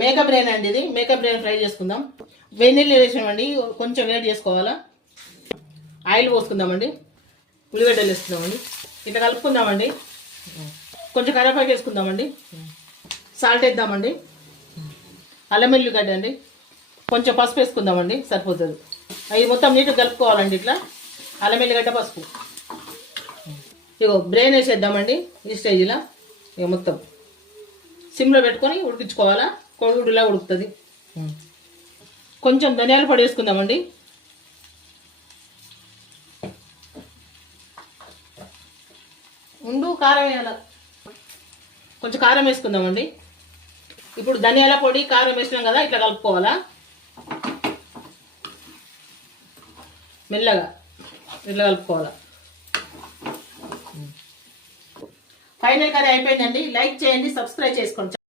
Makeup brain అండి, ఇది makeup brain fry చేసుకుందాం. వెన్నెల్లి వేసామండి, కొంచెం వేడి చేసుకోవాలా. ఆయిల్ పోసుకుందామండి, ఉల్లిగడ్డలు వేసుకుందామండి, ఇట్లా కలుపుకుందామండి. కొంచెం కరివేపాకు వేసుకుందామండి, సాల్ట్ వేద్దామండి, అల్లం వెల్లిగడ్డ అండి, కొంచెం పసుపు వేసుకుందామండి, సరిపోతుంది. అవి మొత్తం నీట్గా కలుపుకోవాలండి. ఇట్లా అల్లం వెల్లిగడ్డ, పసుపు. ఇగో బ్రెయిన్ వేసేద్దామండి ఈ స్టేజ్లో. ఇక మొత్తం సిమ్లో పెట్టుకొని ఉడికించుకోవాలా, కోడిగుడ్డులా ఉడుకుతుంది. కొంచెం ధనియాల పొడి వేసుకుందామండి, కారం వేయాల, కొంచెం కారం వేసుకుందామండి. ఇప్పుడు ధనియాల పొడి, కారం వేసినాం కదా, ఇట్లా కలుపుకోవాలా మెల్లగా, ఇట్లా కలుపుకోవాలా. ఫైనల్ కర్రీ అయిపోయిందండి. లైక్ చేయండి, సబ్స్క్రైబ్ చేసుకోండి.